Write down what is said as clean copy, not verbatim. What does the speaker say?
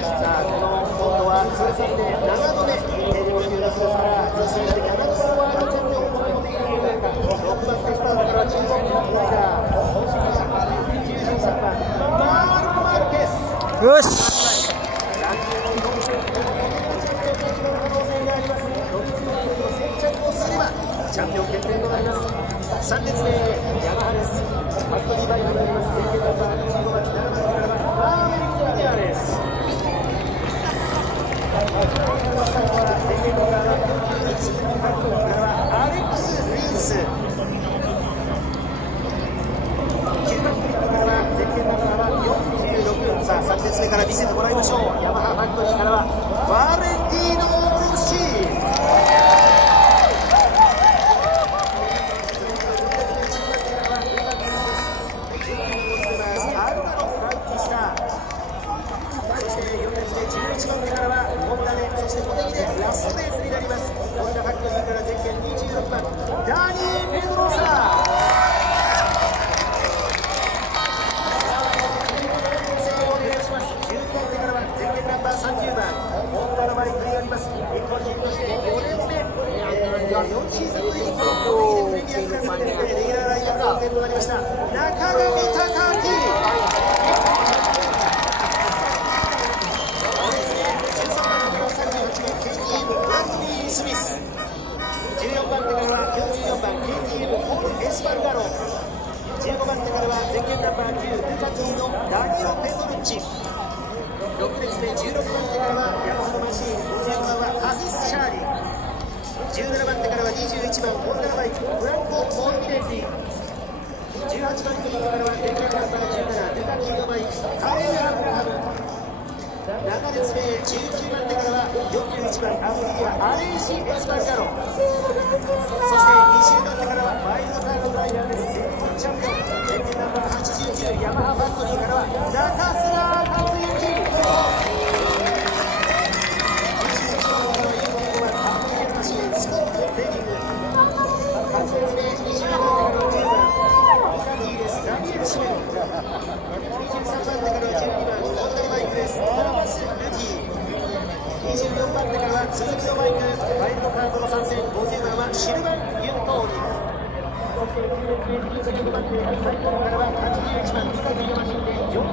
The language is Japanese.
さあこの今度は通算で7度目ヘリオ級のクラスから通算して7度目のワールドチャンピオンを取ることができるか。6番手スタートから中国のリーダー93番マーク・マルケス。よしチャンピオン決定となります。3列目ヤマハです。ファクトリーバイクになります。電源ナンバー25番7番からマーメリック・ミアです。電源ナンバー41からアレックス・リンス。9番からは電源ナンバーは46。さあ3列目から見せてもらいましょう。ヤマハファクトリーからはバレンティーノ・ブルシー。ラストレースになります。ホンダファクトリーから前県26番ダニー・ペドロサ。お願いします。12番手からは前県ナンバー30番ホンダのバイクになります。日本人として4年目、4シーズンぶりにこのプレミアクラスでレギュラーラインナップ当選となりました中上隆明。スミス。14番手からは44番 KTM ポール・エスパルガロ。15番手からは前県ナンバー9ドゥカティのダニロ・ペトルッチ。6列目16番手からはヤマハのマシーン55番はアフィス・シャーリー。17番手からは21番ホンダのバイクフランコ・モンテーティ。18番手からは前県ナンバー17ドゥカティのバイクカレー・アブラハム。7列目19番手からは41番アフリアアレイシ・エスパルガロ。そして20番手からはワイルドカードドライバーです。チャンピオン前県ナンバー89ヤマハファクトリーからは中須田克之。21番からは有望はターボヘルマシンスコット・レディング。8列目20番手からは10番オカティです。ダニエル・シメロ。23番手からは12番ホンダのバイクです。トーマス・ルティ。24番手からは鈴木のバイクワイルドカードの参戦。50番はシルバン・ユントーニ。そして16番手からは81番ディカティのマシンでジョン・